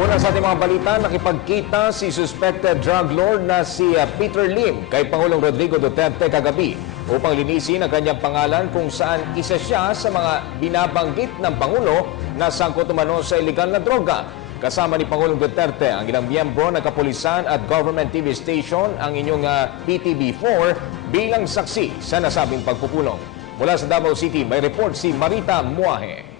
Una sa ating mga balita, nakipagkita si suspected drug lord na si Peter Lim kay Pangulong Rodrigo Duterte kagabi upang linisin ang kanyang pangalan kung saan isa siya sa mga binabanggit ng Pangulo na sangkot umano sa illegal na droga. Kasama ni Pangulong Duterte ang ilang miyembro ng kapulisan at government TV station ang inyong PTV4 bilang saksi sa nasabing pagpupulong. Mula sa Davao City, may report si Marita Muahe.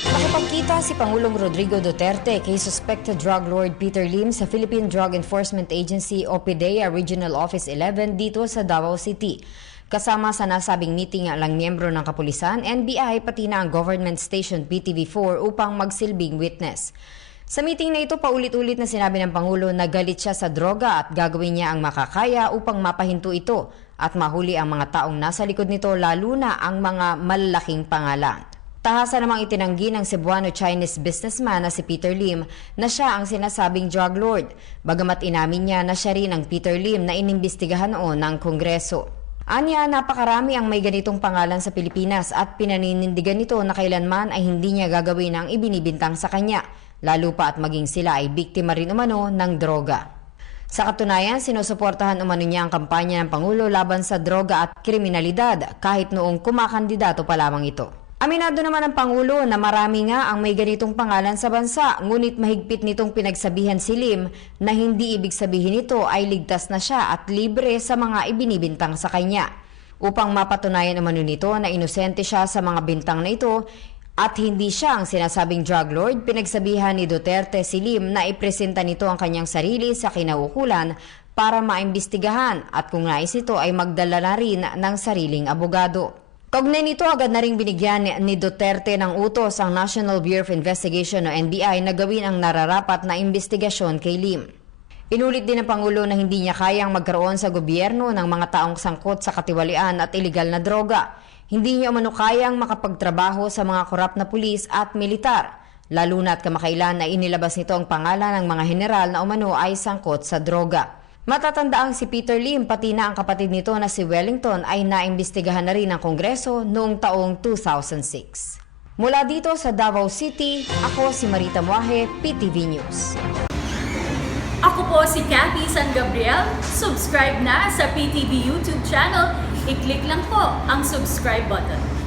Nakipagkita si Pangulong Rodrigo Duterte kay suspected drug lord Peter Lim sa Philippine Drug Enforcement Agency o PDEA Regional Office 11 dito sa Davao City. Kasama sa nasabing meeting ang ilang miyembro ng kapulisan, NBI pati na ang government station PTV4 upang magsilbing witness. Sa meeting na ito, paulit-ulit na sinabi ng Pangulo na galit siya sa droga at gagawin niya ang makakaya upang mapahinto ito at mahuli ang mga taong nasa likod nito, lalo na ang mga malalaking pangalan. Tahasa namang itinanggi ng Cebuano-Chinese businessman na si Peter Lim na siya ang sinasabing drug lord, bagamat inamin niya na siya rin ang Peter Lim na inimbestigahan noon ng Kongreso. Anya, napakarami ang may ganitong pangalan sa Pilipinas at pinaninindigan nito na kailanman ay hindi niya gagawin ang ibinibintang sa kanya, lalo pa at maging sila ay biktima rin umano ng droga. Sa katunayan, sinusuportahan umano niya ang kampanya ng Pangulo laban sa droga at kriminalidad kahit noong kumakandidato pa lamang ito. Aminado naman ang Pangulo na marami nga ang may ganitong pangalan sa bansa, ngunit mahigpit nitong pinagsabihan si Lim na hindi ibig sabihin nito ay ligtas na siya at libre sa mga ibinibintang sa kanya. Upang mapatunayan umano nito na inosente siya sa mga bintang na ito at hindi siya ang sinasabing drug lord, pinagsabihan ni Duterte si Lim na ipresenta nito ang kanyang sarili sa kinaukulan para maimbestigahan at kung nais ito ay magdala na rin ng sariling abogado. Kaugnay nito, agad na ring binigyan ni Duterte ng utos ang National Bureau of Investigation o NBI na gawin ang nararapat na investigasyon kay Lim. Inulit din ng Pangulo na hindi niya kayang magkaroon sa gobyerno ng mga taong sangkot sa katiwalian at iligal na droga. Hindi niya umano kayang makapagtrabaho sa mga korap na pulis at militar, lalo na at kamakailan na inilabas nito ang pangalan ng mga general na umano ay sangkot sa droga. Matatandaang si Peter Lim pati na ang kapatid nito na si Wellington ay naimbestigahan na rin ng Kongreso noong taong 2006. Mula dito sa Davao City, ako si Marita Muahe, PTV News. Ako po si Cathy San Gabriel. Subscribe na sa PTV YouTube channel. I-click lang po ang subscribe button.